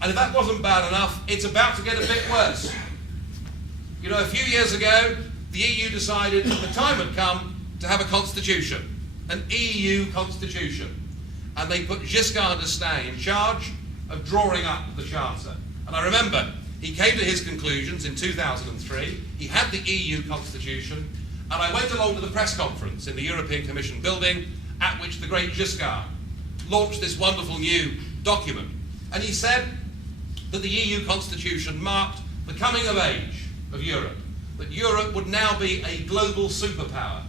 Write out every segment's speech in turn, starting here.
And if that wasn't bad enough, it's about to get a bit worse. You know, a few years ago, the EU decided that the time had come to have a constitution, an EU constitution. And they put Giscard d'Estaing in charge of drawing up the charter. And I remember he came to his conclusions in 2003. He had the EU constitution, and I went along to the press conference in the European Commission building at which the great Giscard launched this wonderful new document. And he said that the EU constitution marked the coming of age of Europe, that Europe would now be a global superpower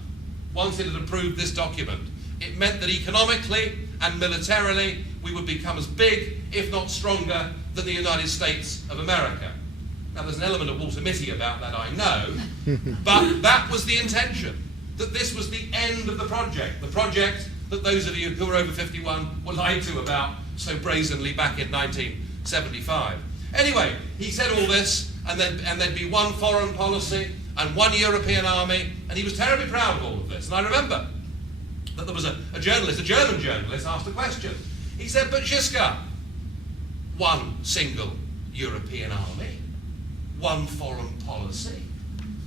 once it had approved this document. It meant that economically and militarily we would become as big, if not stronger, than the United States of America. Now there's an element of Walter Mitty about that, I know, but that was the intention, that this was the end of the project that those of you who are over 51 were lied to about so brazenly back in 1975. Anyway, he said all this, and there'd be one foreign policy and one European army, and he was terribly proud of all of this. And I remember that there was a journalist, a German journalist, asked a question. He said, but Giscard, one single European army, one foreign policy,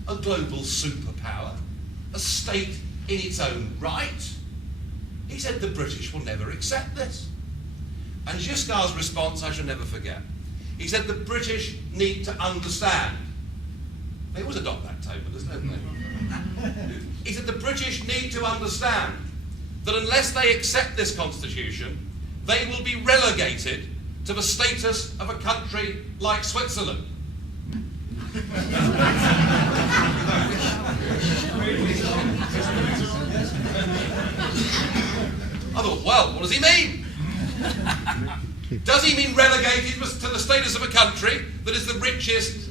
a global superpower, a state in its own right. He said, the British will never accept this. And Giscard's response I shall never forget. He said, the British need to understand. They always adopt that tone with us, don't they? He said, the British need to understand that unless they accept this constitution, they will be relegated to the status of a country like Switzerland. I thought, well, what does he mean? Does he mean relegated to the status of a country that is the richest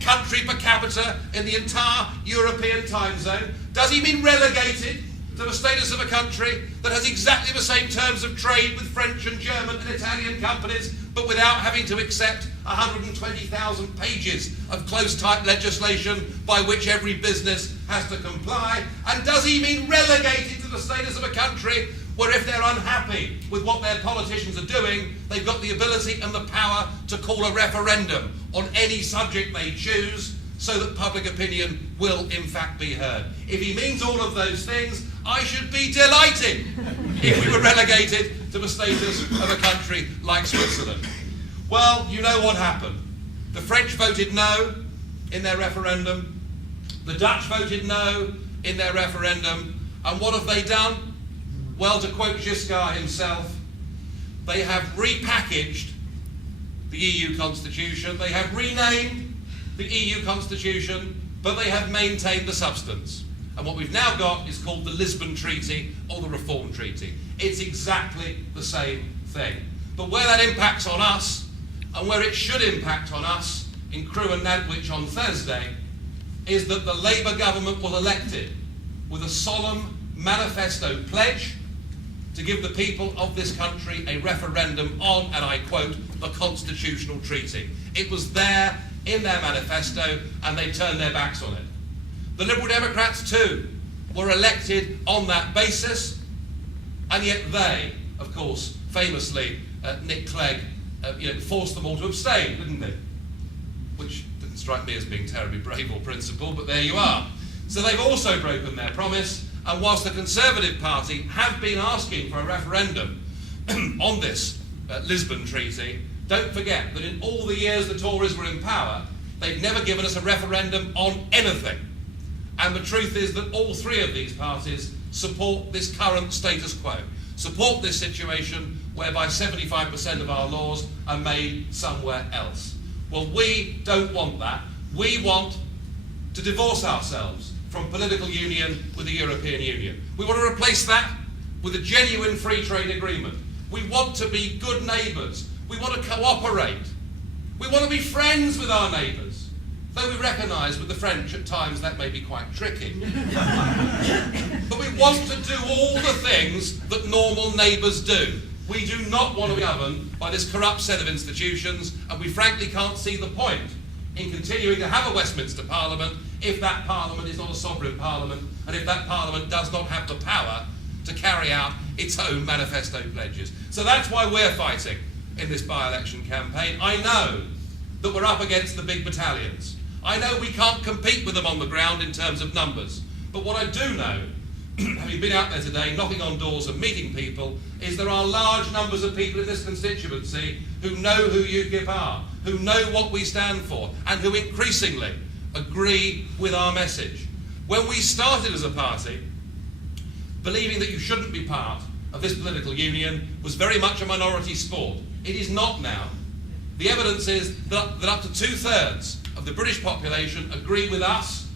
country per capita in the entire European time zone? Does he mean relegated to the status of a country that has exactly the same terms of trade with French and German and Italian companies, but without having to accept 120,000 pages of close-type legislation by which every business has to comply? And does he mean relegated to the status of a country where if they're unhappy with what their politicians are doing, they've got the ability and the power to call a referendum on any subject they choose so that public opinion will in fact be heard? If he means all of those things, I should be delighted if we were relegated to the status of a country like Switzerland. Well, you know what happened. The French voted no in their referendum. The Dutch voted no in their referendum. And what have they done? Well, to quote Giscard himself, they have repackaged the EU constitution, they have renamed the EU constitution, but they have maintained the substance. And what we've now got is called the Lisbon Treaty or the Reform Treaty. It's exactly the same thing. But where that impacts on us, and where it should impact on us in Crewe and Nantwich on Thursday, is that the Labour government was elected with a solemn manifesto pledge to give the people of this country a referendum on, and I quote, the constitutional treaty. It was there in their manifesto, and they turned their backs on it. The Liberal Democrats too were elected on that basis, and yet they, of course, famously, Nick Clegg, forced them all to abstain, didn't they? Which didn't strike me as being terribly brave or principled, but there you are. So they've also broken their promise. And whilst the Conservative Party have been asking for a referendum on this Lisbon Treaty, don't forget that in all the years the Tories were in power, they've never given us a referendum on anything. And the truth is that all three of these parties support this current status quo, support this situation whereby 75% of our laws are made somewhere else. Well, we don't want that. We want to divorce ourselves from political union with the European Union. We want to replace that with a genuine free trade agreement. We want to be good neighbours. We want to cooperate. We want to be friends with our neighbours. Though we recognise with the French at times that may be quite tricky. But we want to do all the things that normal neighbours do. We do not want to be governed by this corrupt set of institutions, and we frankly can't see the point in continuing to have a Westminster Parliament if that Parliament is not a sovereign Parliament, and if that Parliament does not have the power to carry out its own manifesto pledges. So that's why we're fighting in this by-election campaign. I know that we're up against the big battalions. I know we can't compete with them on the ground in terms of numbers. But what I do know, having been out there today, knocking on doors and meeting people, is there are large numbers of people in this constituency who know who UKIP are, who know what we stand for, and who increasingly agree with our message. When we started as a party, believing that you shouldn't be part of this political union was very much a minority sport. It is not now. The evidence is that up to 2/3 of the British population agree with us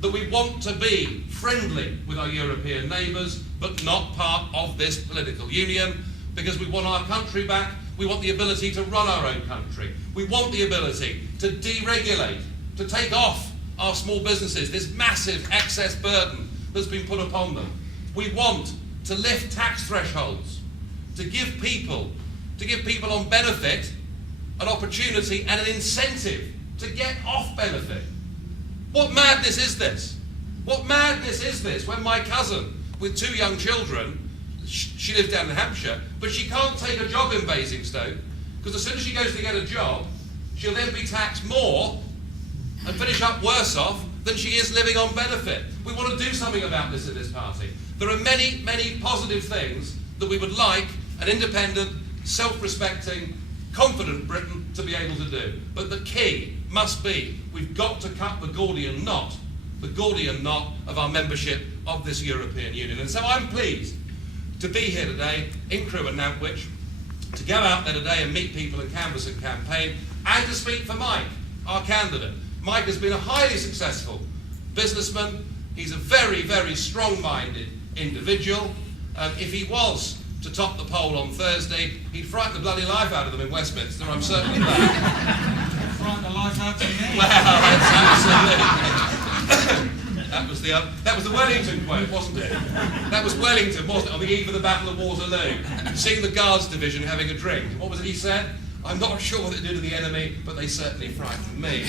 that we want to be friendly with our European neighbours, but not part of this political union, because we want our country back, we want the ability to run our own country, we want the ability to deregulate, to take off our small businesses this massive excess burden that's been put upon them. We want to lift tax thresholds, to give people on benefit an opportunity and an incentive to get off benefit. What madness is this? What madness is this when my cousin with 2 young children, she lives down in Hampshire, but she can't take a job in Basingstoke because as soon as she goes to get a job, she'll then be taxed more and finish up worse off than she is living on benefit. We want to do something about this in this party. There are many, many positive things that we would like an independent, self-respecting, confident Britain to be able to do. But the key must be we've got to cut the Gordian knot of our membership of this European Union. And so I'm pleased to be here today in Crewe Nantwich, to go out there today and meet people and canvass and campaign, and to speak for Mike, our candidate. Mike has been a highly successful businessman. He's a very, very strong-minded individual. If he was to top the poll on Thursday, he'd frighten the bloody life out of them in Westminster, I'm certain of that. Frighten the life out of me. Well, that's absolutely. That was the Wellington quote, wasn't it? That was Wellington, wasn't it, on the eve of the Battle of Waterloo, seeing the Guards Division having a drink. What was it he said? I'm not sure what they did to the enemy, but they certainly frightened me.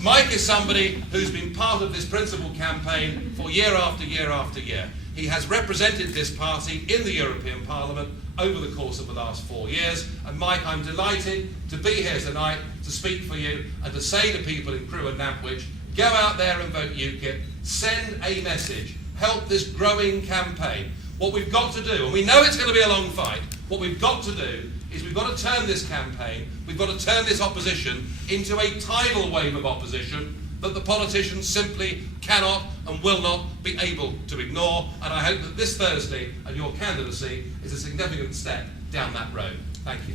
Mike is somebody who's been part of this principal campaign for year after year after year. He has represented this party in the European Parliament over the course of the last 4 years. And Mike, I'm delighted to be here tonight to speak for you and to say to people in Crewe and Nantwich, go out there and vote UKIP, send a message, help this growing campaign. What we've got to do, and we know it's going to be a long fight, what we've got to do is we've got to turn this campaign, we've got to turn this opposition into a tidal wave of opposition that the politicians simply cannot and will not be able to ignore. And I hope that this Thursday and your candidacy is a significant step down that road. Thank you.